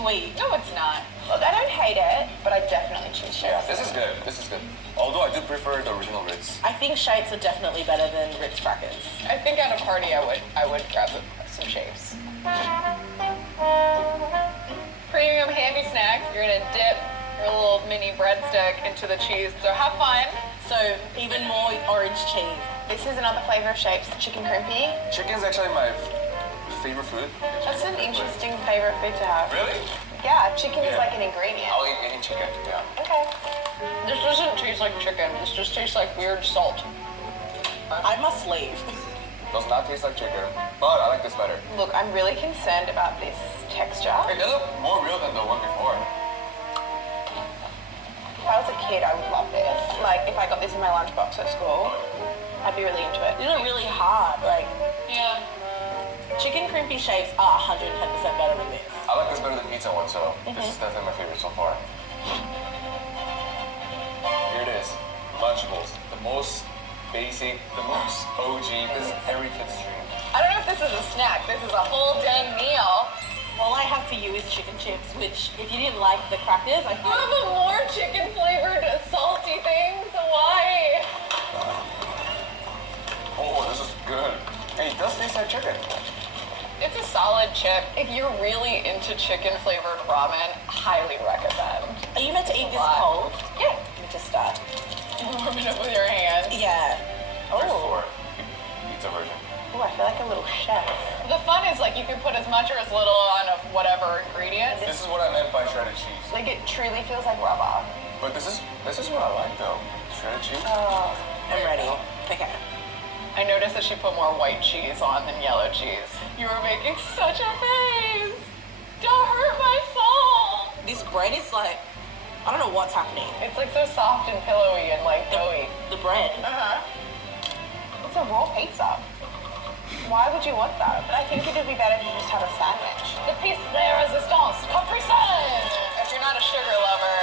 sweet. No, it's not. Look, I don't hate it, but I definitely choose Yeah, shapes. this is good. This is good. Although I do prefer the original Ritz. I think shapes are definitely better than Ritz crackers. I think at a party I would grab some shapes. Premium handy snacks. You're gonna dip your little mini breadstick into the cheese. So have fun. So even more orange cheese. This is another flavor of shapes, chicken crimpy. Chicken is actually my favorite food. That's an interesting favorite food to have. Really? Yeah, chicken is Yeah. like an ingredient. I'll eat any chicken, yeah. Okay. This doesn't taste like chicken. This just tastes like weird salt. I must leave. Does not taste like chicken, but I like this better. Look, I'm really concerned about this texture. It look more real than the one before. If I was a kid, I would love this. Like, if I got this in my lunchbox at school, I'd be really into it. These are really hard. Like, Yeah. chicken crimpy shapes are 110% better than this. I like this better than pizza one, so this is definitely my favorite so far. Here it is, Lunchables. The most basic, the most OG. This is every kid's dream. I don't know if this is a snack. This is a whole dang meal. All I have for you is chicken chips, which if you didn't like the crackers, I You feel have a more chicken flavored salty things. Why? Oh, this is good. Hey, it does taste like chicken. It's a solid chip. If you're really into chicken flavored ramen, highly recommend. Are you meant to eat this Why? cold? Yeah. Let me just start. Warm it up with your hands. Yeah. There's Oh. 4. Pizza version. Ooh, I feel like a little chef. The fun is like you can put as much or as little on of whatever ingredient. This is what I meant by shredded cheese. Like, it truly feels like rubber. But this is what I like though. Shredded cheese. Oh. I'm ready. Okay. I noticed that she put more white cheese on than yellow cheese. You were making such a face. Don't hurt my soul. This bread is like, I don't know what's happening. It's like so soft and pillowy and like doughy. The bread. Uh-huh. It's a raw pizza. Why would you want that? I think it would be better if you just have a sandwich. The piece de resistance, Capri Sun. If you're not a sugar lover,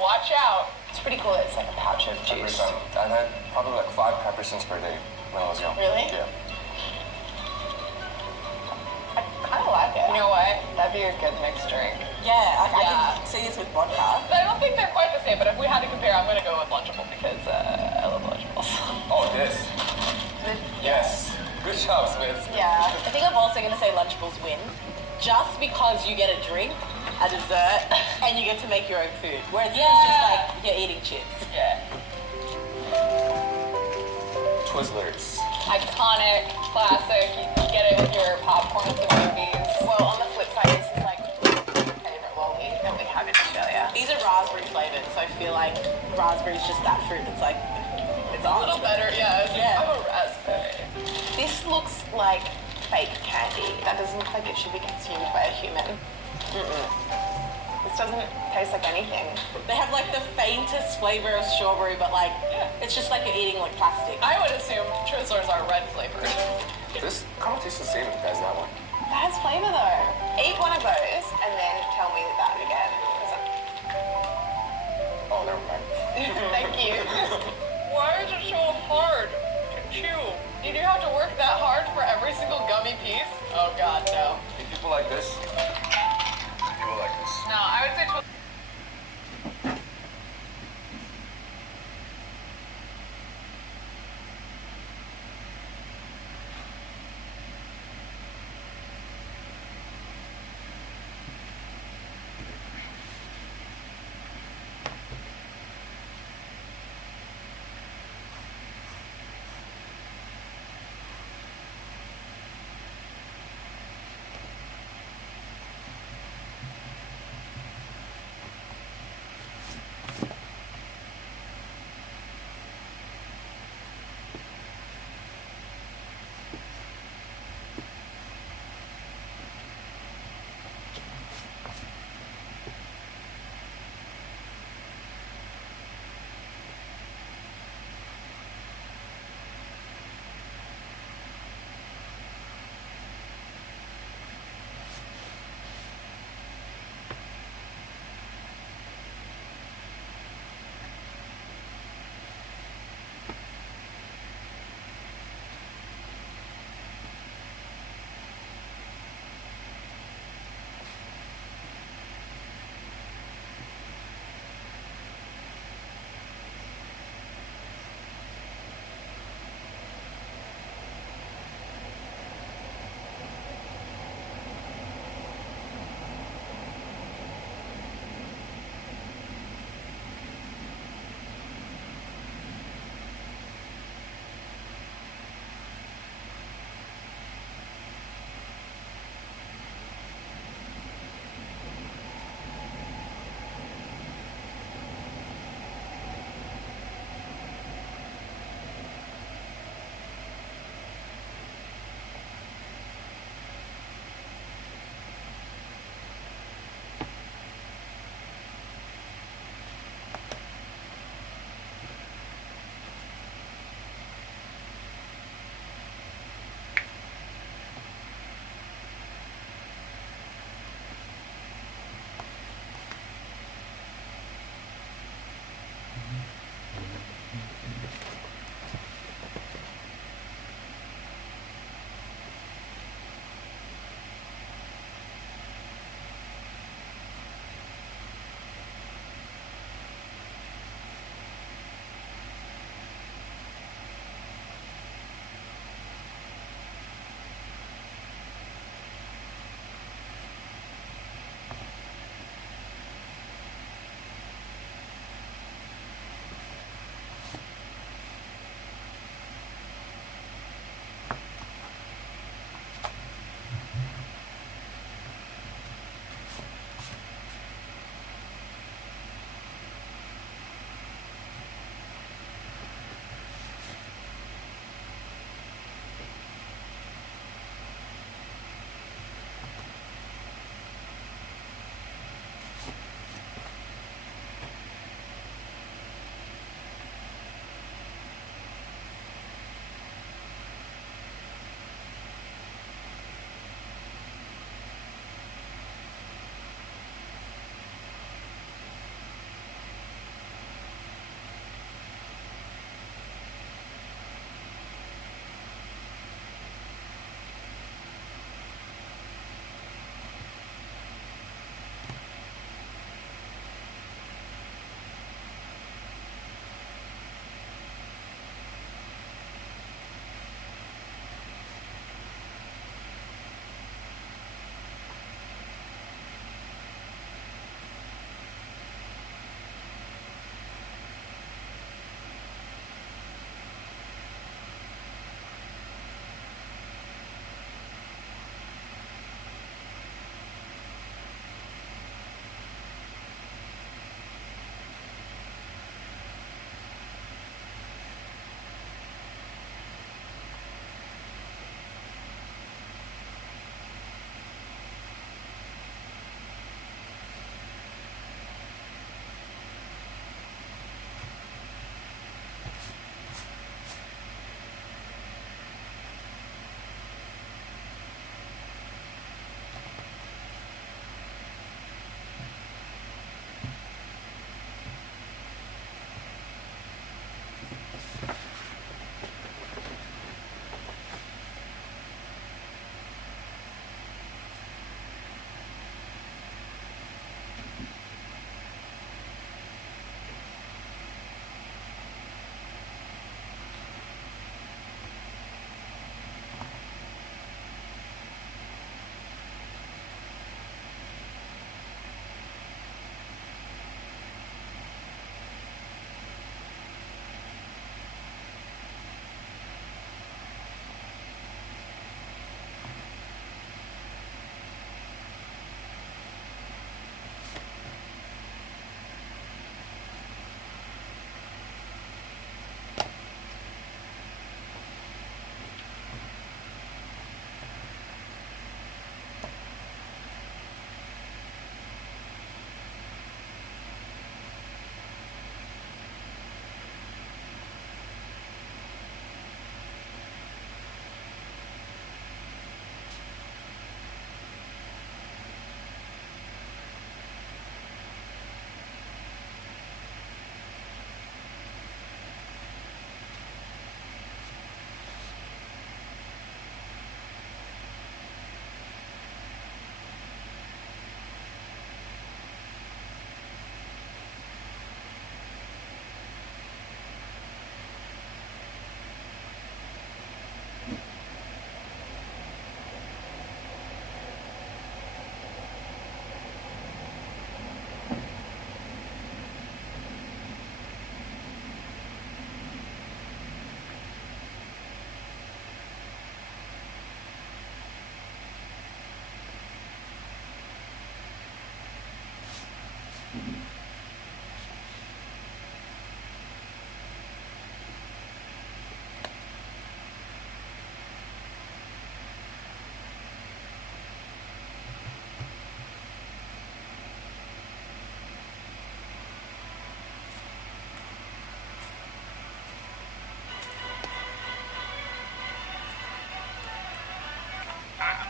watch out. It's pretty cool that it's like a pouch of Capri juice. Sun. I had probably like 5 Capri Suns per day when I was young. Really? Yeah. I kind of like it. You know what? That'd be a good mixed drink. Yeah, I Yeah. can see this with vodka. But I don't think they're quite the same, but if we had to compare, I'm going to go with Lunchable because I love Lunchables. Oh, this. Yes. Good job, Smith. Yeah. I think I'm also going to say Lunchables win, just because you get a drink, a dessert, and you get to make your own food. Whereas this is just like you're eating chips. Yeah. Twizzlers. Iconic, classic. You can get it with your popcorn at the movies. Well, on the flip side, this is like my favorite lolly that we have in Australia. These are raspberry flavored, so I feel like raspberry is just that fruit that's like, It's a little better, yeah. Yeah. I'm a raspberry. This looks like fake candy. That doesn't look like it should be consumed by a human. This doesn't taste like anything. they have like the faintest flavor of strawberry, but like, Yeah. it's just like you're eating like plastic. I would assume Twizzlers are red flavored. This kind of tastes the same as that one. That has flavor though. Eat one of those and then tell me that again. Oh, never mind. Thank you. Why is it so hard to chew? You do have to work that hard for every single gummy piece? Oh god, no. If people like this, people like this. No, I would say Twizzlers.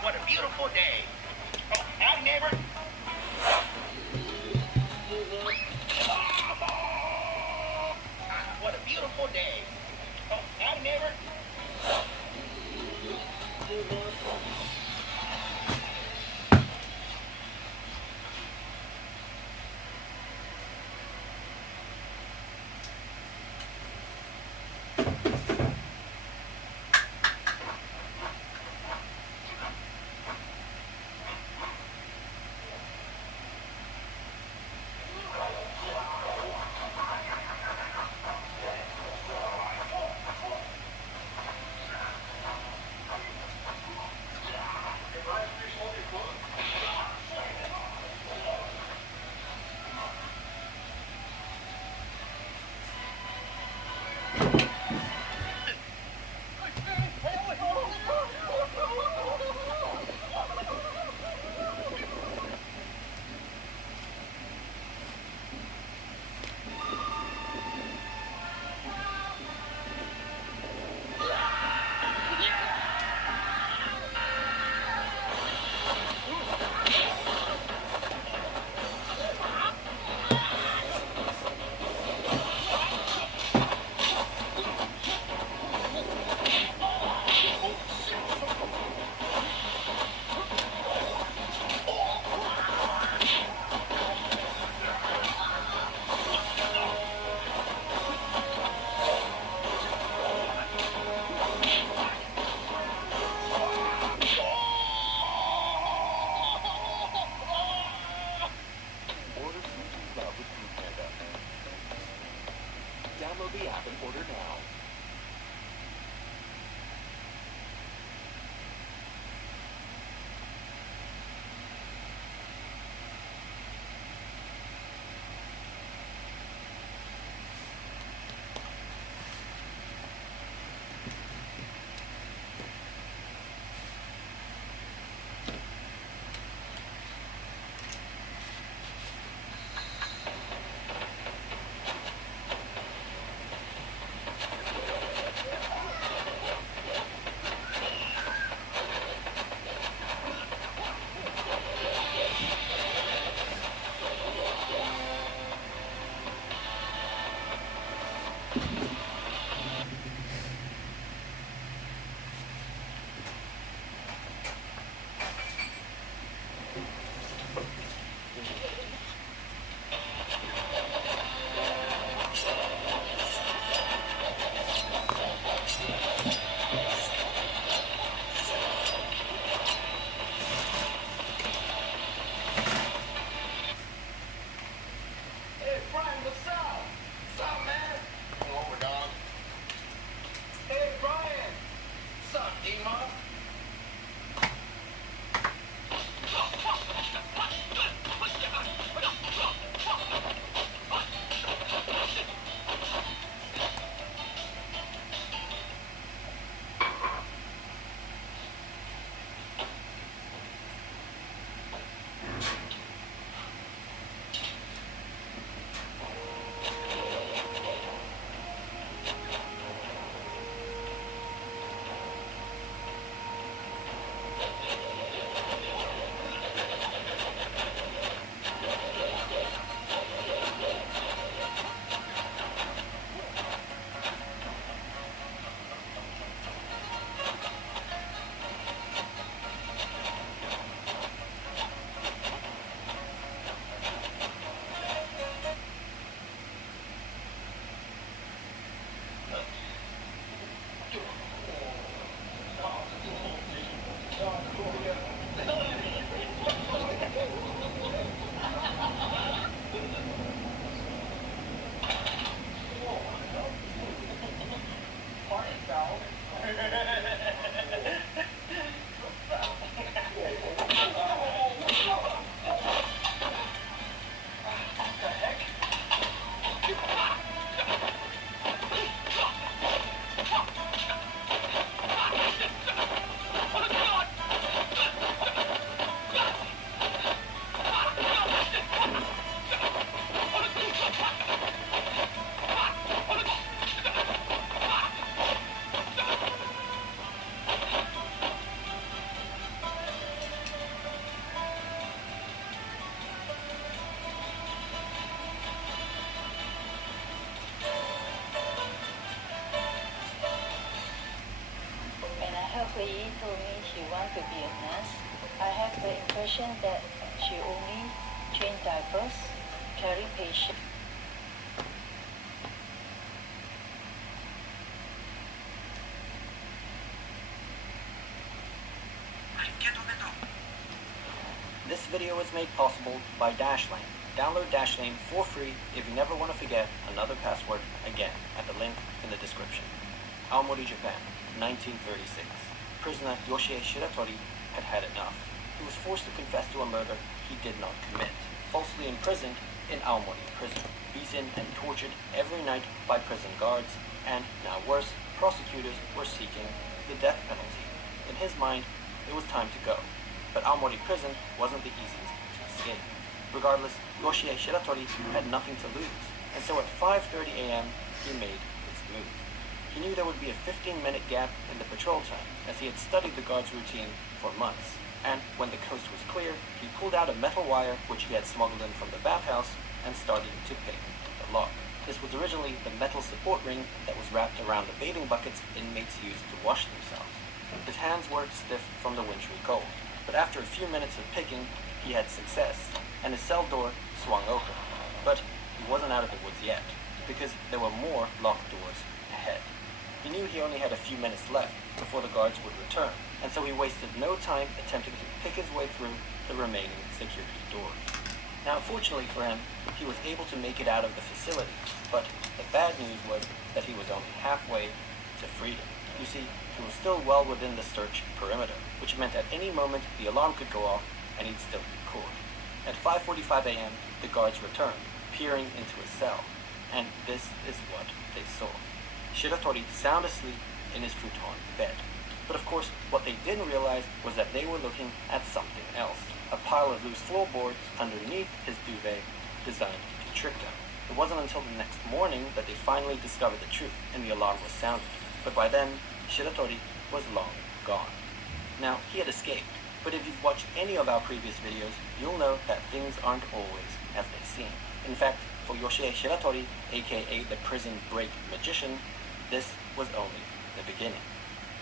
what a beautiful day. Oh, howdy, neighbor. What a beautiful day. Oh, howdy, neighbor. employee told me she wanted to be a nurse, I have the impression that she only change diapers, carry patients. This video is made possible by Dashlane. Download Dashlane for free if you never want to forget another password again at the link in the description. Aomori, Japan, 1936. Prisoner Yoshie Shiratori had had enough. He was forced to confess to a murder he did not commit. Falsely imprisoned in Aomori prison. Beaten and tortured every night by prison guards. And, now worse, prosecutors were seeking the death penalty. In his mind, it was time to go. But Aomori prison wasn't the easiest to escape. Regardless, Yoshie Shiratori had nothing to lose, and so at 5:30 a.m., he made his move. He knew there would be a 15-minute gap in the patrol time, as he had studied the guard's routine for months. And when the coast was clear, he pulled out a metal wire which he had smuggled in from the bathhouse and started to pick the lock. This was originally the metal support ring that was wrapped around the bathing buckets inmates used to wash themselves. His hands were stiff from the wintry cold. But after a few minutes of picking, he had success, and his cell door swung open. But he wasn't out of the woods yet, because there were more locked doors ahead. He knew he only had a few minutes left before the guards would return, and so he wasted no time attempting to pick his way through the remaining security doors. Now, fortunately for him, he was able to make it out of the facility, but the bad news was that he was only halfway to freedom. You see, he was still well within the search perimeter, which meant at any moment the alarm could go off and he'd still be caught. At 5:45 a.m., the guards returned, peering into his cell, and this is what they saw. Shiratori sound asleep in his futon bed. But of course, what they didn't realize was that they were looking at something else. A pile of loose floorboards underneath his duvet designed to trick them. It wasn't until the next morning that they finally discovered the truth and the alarm was sounded. But by then, Shiratori was long gone. Now, he had escaped, but if you've watched any of our previous videos, you'll know that things aren't always as they seem. In fact, for Yoshie Shiratori, aka the prison break magician, this was only the beginning.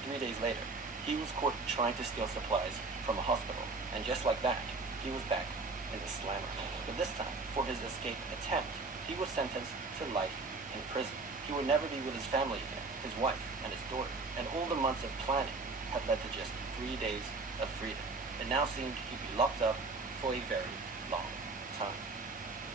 3 days later, he was caught trying to steal supplies from a hospital, and just like that, he was back in the slammer. But this time, for his escape attempt, he was sentenced to life in prison. He would never be with his family again, his wife and his daughter, and all the months of planning had led to just 3 days of freedom. It now seemed he'd be locked up for a very long time.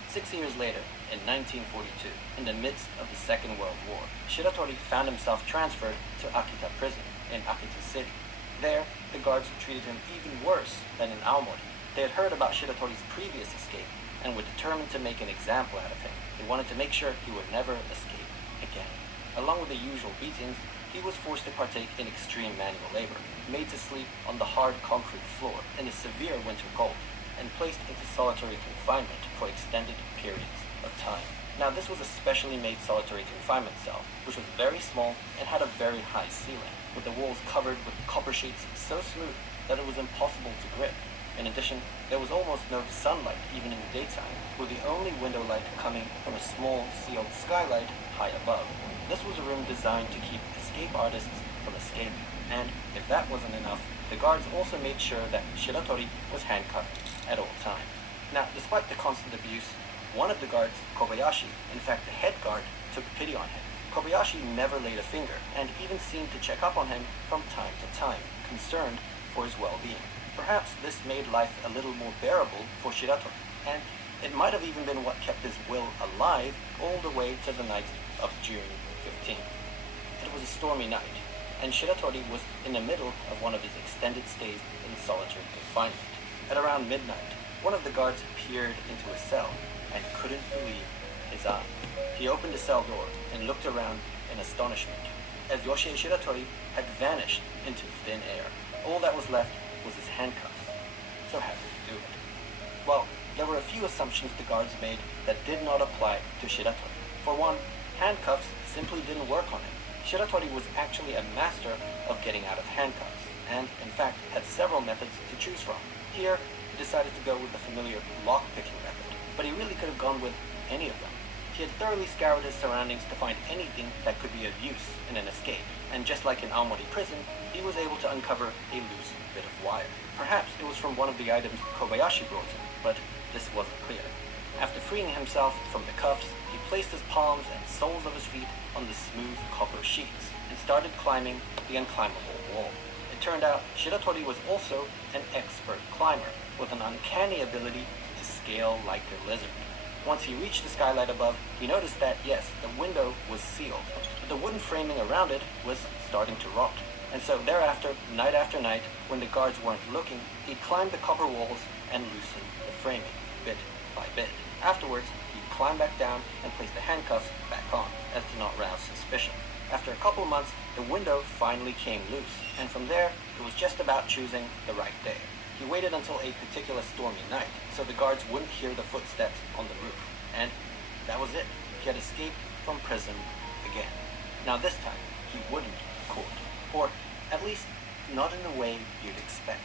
6 years later, in 1942, in the midst of the Second World War, Shiratori found himself transferred to Akita prison in Akita City. There, the guards treated him even worse than in Aomori. They had heard about Shiratori's previous escape and were determined to make an example out of him. They wanted to make sure he would never escape again. Along with the usual beatings, he was forced to partake in extreme manual labor, made to sleep on the hard concrete floor in the severe winter cold, and placed into solitary confinement for extended periods of time. Now, this was a specially made solitary confinement cell, which was very small and had a very high ceiling, with the walls covered with copper sheets so smooth that it was impossible to grip. In addition, there was almost no sunlight even in the daytime, with the only window light coming from a small sealed skylight high above. This was a room designed to keep escape artists from escaping, and if that wasn't enough, the guards also made sure that Shiratori was handcuffed at all times. Now, despite the constant abuse, one of the guards, Kobayashi, in fact the head guard, took pity on him. Kobayashi never laid a finger, and even seemed to check up on him from time to time, concerned for his well-being. Perhaps this made life a little more bearable for Shiratori, and it might have even been what kept his will alive all the way to the night of June 15th. It was a stormy night, and Shiratori was in the middle of one of his extended stays in solitary confinement. At around midnight, one of the guards peered into his cell and couldn't believe his eyes. He opened the cell door and looked around in astonishment, as Yoshie Shiratori had vanished into thin air. All that was left was his handcuffs. So how did he do it? Well, there were a few assumptions the guards made that did not apply to Shiratori. For one, handcuffs simply didn't work on him. Shiratori was actually a master of getting out of handcuffs, and in fact had several methods to choose from. Here, he decided to go with the familiar lock-picking method, but he really could have gone with any of them. He had thoroughly scoured his surroundings to find anything that could be of use in an escape, and just like in Aomori prison, he was able to uncover a loose bit of wire. Perhaps it was from one of the items Kobayashi brought him, but this wasn't clear. After freeing himself from the cuffs, he placed his palms and soles of his feet on the smooth copper sheets and started climbing the unclimbable wall. It turned out Shiratori was also an expert climber with an uncanny ability to scale like a lizard. Once he reached the skylight above, he noticed that, yes, the window was sealed, but the wooden framing around it was starting to rot. And so thereafter, night after night, when the guards weren't looking, he'd climb the copper walls and loosen the framing, bit by bit. Afterwards, he'd climb back down and place the handcuffs back on, as to not rouse suspicion. After a couple of months, the window finally came loose, and from there, it was just about choosing the right day. He waited until a particular stormy night, so the guards wouldn't hear the footsteps on the roof. And that was it. He had escaped from prison again. Now this time, he wouldn't be caught. Or, at least, not in the way you'd expect.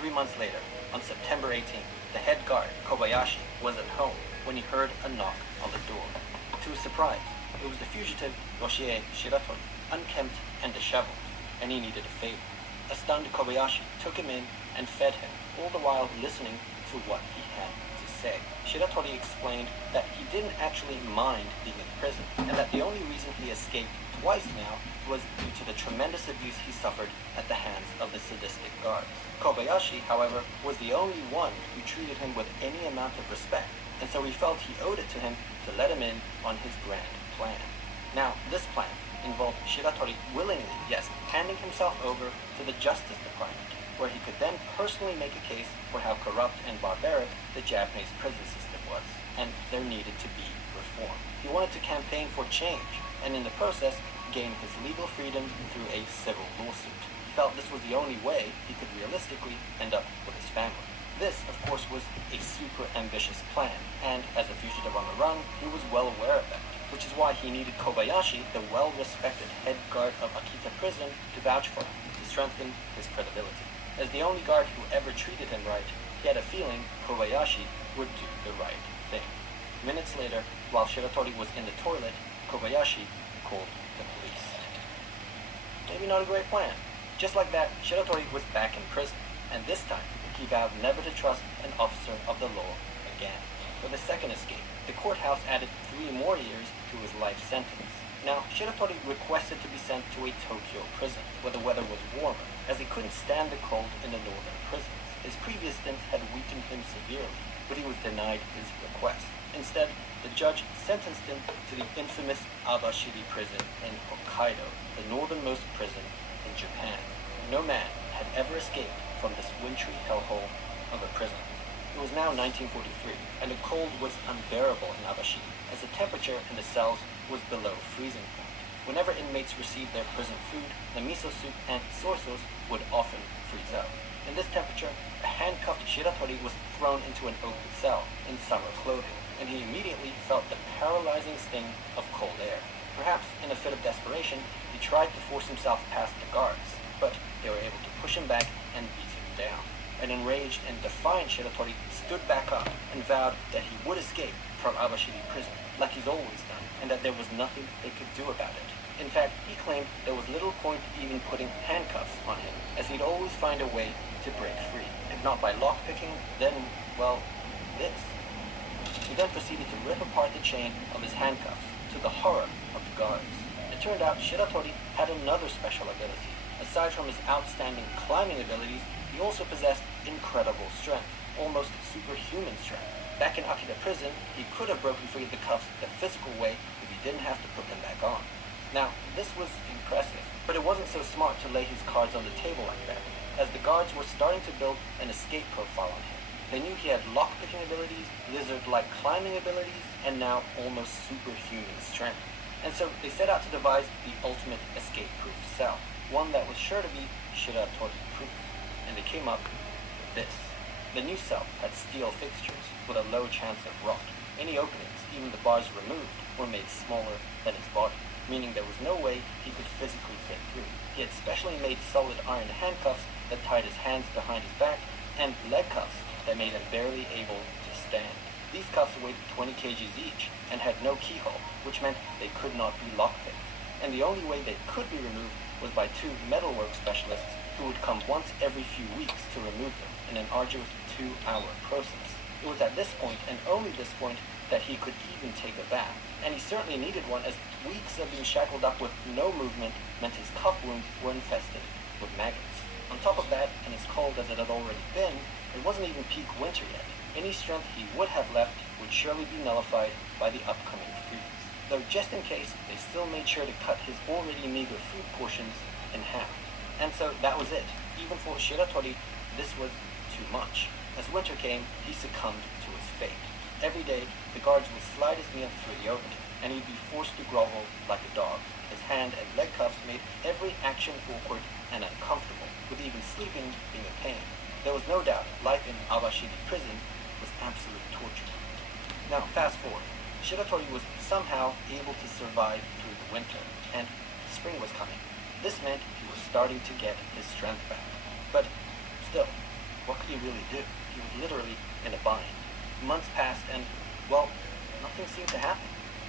3 months later, on September 18th, the head guard, Kobayashi, was at home when he heard a knock on the door. To his surprise, it was the fugitive Yoshie Shiratori, unkempt and disheveled, and he needed a favor. A stunned Kobayashi took him in and fed him, all the while listening to what he had to say. Shiratori explained that he didn't actually mind being in prison, and that the only reason he escaped twice now was due to the tremendous abuse he suffered at the hands of the sadistic guards. Kobayashi, however, was the only one who treated him with any amount of respect, and so he felt he owed it to him to let him in on his grand plan. Now, this plan involved Shiratori willingly, yes, handing himself over to the Justice Department, where he could then personally make a case for how corrupt and barbaric the Japanese prison system was, and there needed to be reform. He wanted to campaign for change, and in the process, gain his legal freedom through a civil lawsuit. He felt this was the only way he could realistically end up with his family. This, of course, was a super ambitious plan, and as a fugitive on the run, he was well aware of that, which is why he needed Kobayashi, the well-respected head guard of Akita prison, to vouch for him, to strengthen his credibility. As the only guard who ever treated him right, he had a feeling Kobayashi would do the right thing. Minutes later, while Shiratori was in the toilet, Kobayashi called the police. Maybe not a great plan. Just like that, Shiratori was back in prison, and this time, he vowed never to trust an officer of the law again. For the second escape, the courthouse added 3 more years to his life sentence. Now, Shiratori requested to be sent to a Tokyo prison, where the weather was warmer, as he couldn't stand the cold in the northern prisons. His previous stints had weakened him severely, but he was denied his request. Instead, the judge sentenced him to the infamous Abashiri prison in Hokkaido, the northernmost prison in Japan. No man had ever escaped from this wintry hellhole of a prison. It was now 1943, and the cold was unbearable in Abashiri, as the temperature in the cells was below freezing point. Whenever inmates received their prison food, the miso soup and soy sauce would often freeze up. In this temperature, a handcuffed Shiratori was thrown into an open cell in summer clothing, and he immediately felt the paralyzing sting of cold air. Perhaps in a fit of desperation, he tried to force himself past the guards, but they were able to push him back and beat him down. An enraged and defiant Shiratori stood back up and vowed that he would escape from Abashiri prison, like he's always done, and that there was nothing they could do about it. In fact, he claimed there was little point even putting handcuffs on him, as he'd always find a way to break free. If not by lockpicking, then, well, this. He then proceeded to rip apart the chain of his handcuffs, to the horror of the guards. It turned out Shiratori had another special ability. Aside from his outstanding climbing abilities, he also possessed incredible strength, almost superhuman strength. Back in Akita prison, he could have broken free of the cuffs the physical way if he didn't have to put them back on. Now, this was impressive, but it wasn't so smart to lay his cards on the table like that, as the guards were starting to build an escape profile on him. They knew he had lockpicking abilities, lizard-like climbing abilities, and now almost superhuman strength. And so they set out to devise the ultimate escape-proof cell, one that was sure to be Shiratori-proof. And they came up with this. The new cell had steel fixtures with a low chance of rot. Any openings, even the bars removed, were made smaller than his body, meaning there was no way he could physically fit through. He had specially made solid iron handcuffs that tied his hands behind his back, and leg cuffs that made him barely able to stand. These cuffs weighed 20 kgs each and had no keyhole, which meant they could not be lockpicked. And the only way they could be removed was by two metalwork specialists who would come once every few weeks to remove them in an arduous 2-hour process. It was at this point, and only this point, that he could even take a bath. And he certainly needed one, as weeks of being shackled up with no movement meant his cuff wounds were infested with maggots. On top of that, and as cold as it had already been, it wasn't even peak winter yet. Any strength he would have left would surely be nullified by the upcoming freeze. Though just in case, they still made sure to cut his already meager food portions in half. And so that was it. Even for Shiratori, this was too much. As winter came, he succumbed to his fate. Every day, the guards would slide his meal through the opening, and he'd be forced to grovel like a dog. His hand and leg cuffs made every action awkward and uncomfortable, with even sleeping being a pain. There was no doubt life in Awashiri prison was absolute torture. Now, fast forward. Shiratori was somehow able to survive through the winter, and spring was coming. This meant he was starting to get his strength back. But still, what could he really do? He was literally in a bind. Months passed and, well, nothing seemed to happen.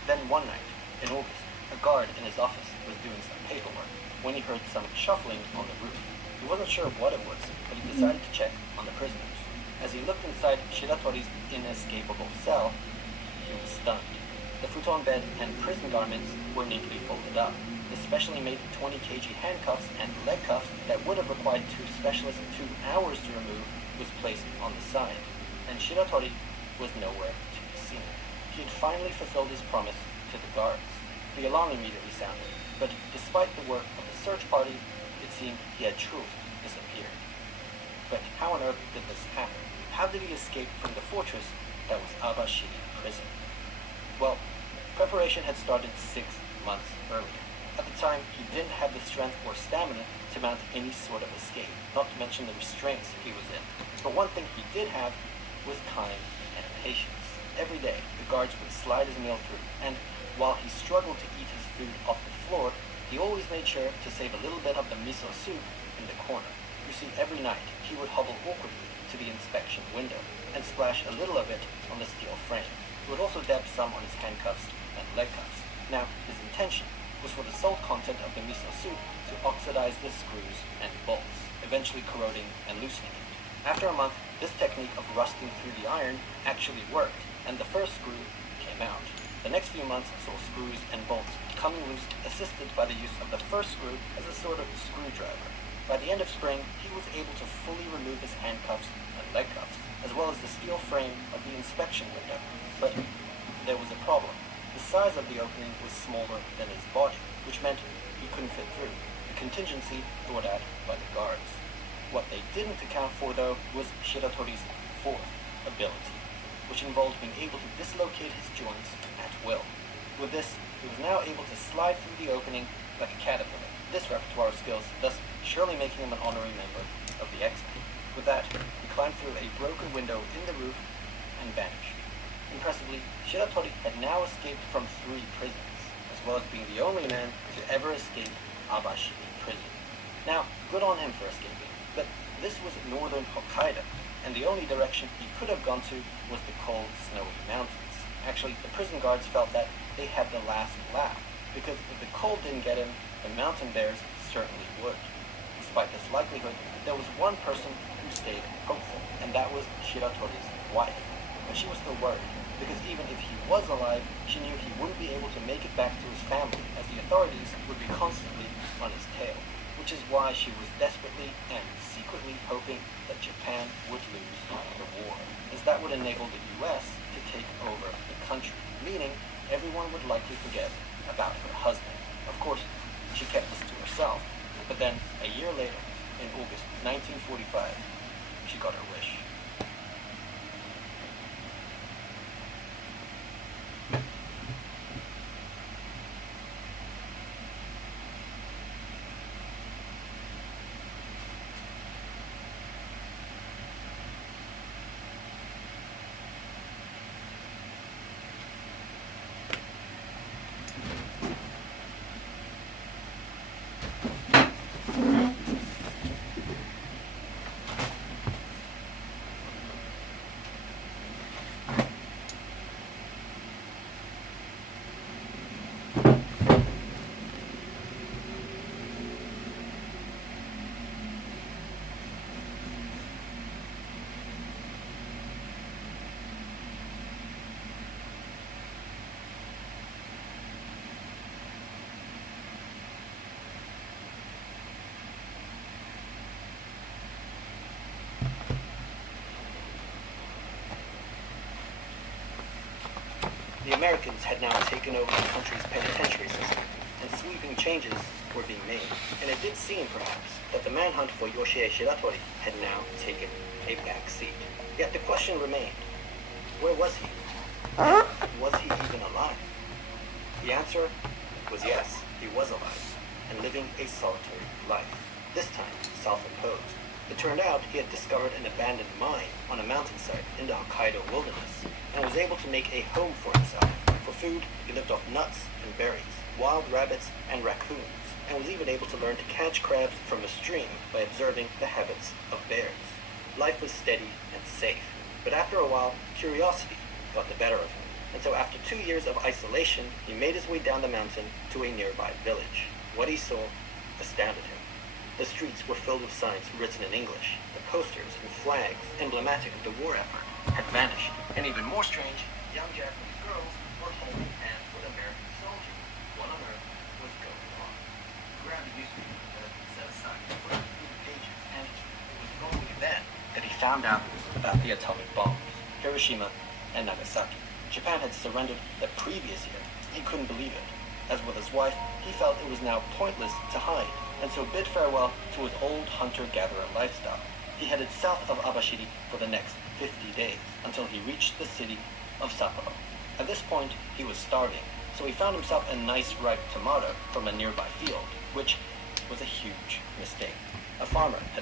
Then one night, in August, a guard in his office was doing some paperwork when he heard some shuffling on the roof. He wasn't sure what it was, but he decided to check on the prisoners. As he looked inside Shiratori's inescapable cell, he was stunned. The futon bed and prison garments were neatly folded up. The specially made 20 kg handcuffs and leg cuffs that would have required two specialists 2 hours to remove was placed on the side, and Shiratori was nowhere to be seen. He had finally fulfilled his promise to the guards. The alarm immediately sounded, but despite the work of the search party, it seemed he had truly disappeared. But how on earth did this happen? How did he escape from the fortress that was Awashiri prison? Well, preparation had started 6 months earlier. At the time, he didn't have the strength or stamina to mount any sort of escape, not to mention the restraints he was in. But one thing he did have was time and patience. Every day, the guards would slide his meal through, and while he struggled to eat his food off the floor, he always made sure to save a little bit of the miso soup in the corner. You see, every night, he would hobble awkwardly to the inspection window and splash a little of it on the steel frame. He would also dab some on his handcuffs and leg cuffs. Now, his intention was for the salt content of the miso soup to oxidize the screws and bolts, eventually corroding and loosening it. After a month, this technique of rusting through the iron actually worked, and the first screw came out. The next few months saw screws and bolts coming loose, assisted by the use of the first screw as a sort of screwdriver. By the end of spring, he was able to fully remove his handcuffs and leg cuffs, as well as the steel frame of the inspection window. But there was a problem. The size of the opening was smaller than his body, which meant he couldn't fit through, a contingency thought out by the guards. What they didn't account for, though, was Shiratori's fourth ability, which involved being able to dislocate his joints at will. With this, he was now able to slide through the opening like a caterpillar. This repertoire of skills thus surely making him an honorary member of the X-Men. With that, he climbed through a broken window in the roof and vanished. Impressively, Shiratori had now escaped from 3 prisons, as well as being the only man to ever escape Awashiri prison. Now, good on him for escaping, but this was northern Hokkaido, and the only direction he could have gone to was the cold, snowy mountains. Actually, the prison guards felt that they had the last laugh, because if the cold didn't get him, the mountain bears certainly would. Despite this likelihood, there was one person who stayed hopeful, and that was Shiratori's wife. But she was still worried, because even if he was alive, she knew he wouldn't be able to make it back to his family, as the authorities would be constantly on his tail, which is why she was desperately and secretly hoping that Japan would lose the war, as that would enable the US to take over the country, meaning everyone would likely forget about her husband. Of course, she kept this to herself, but then a year later, in August 1945, she got her wish. The Americans had now taken over the country's penitentiary system, and sweeping changes were being made. And it did seem, perhaps, that the manhunt for Yoshie Shiratori had now taken a back seat. Yet the question remained, where was he? Was he even alive? The answer was yes, he was alive, and living a solitary life, this time self-imposed. It turned out he had discovered an abandoned mine on a mountainside in the Hokkaido wilderness, and was able to make a home for himself. For food, he lived off nuts and berries, wild rabbits and raccoons, and was even able to learn to catch crabs from a stream by observing the habits of bears. Life was steady and safe, but after a while, curiosity got the better of him. And so after 2 years of isolation, he made his way down the mountain to a nearby village. What he saw astounded him. The streets were filled with signs written in English. The posters and flags emblematic of the war effort had vanished. And even more strange, young Japanese girls were holding hands with American soldiers. What on earth was going on? He grabbed a newspaper that had been set aside to flip through the pages, and it was only then that he found out about the atomic bombs, Hiroshima and Nagasaki. Japan had surrendered the previous year. He couldn't believe it. As with his wife, he felt it was now pointless to hide, and so bid farewell to his old hunter-gatherer lifestyle. He headed south of Abashiri for the next 50 days, until he reached the city of Sapporo. At this point, he was starving, so he found himself a nice ripe tomato from a nearby field, which was a huge mistake. A farmer had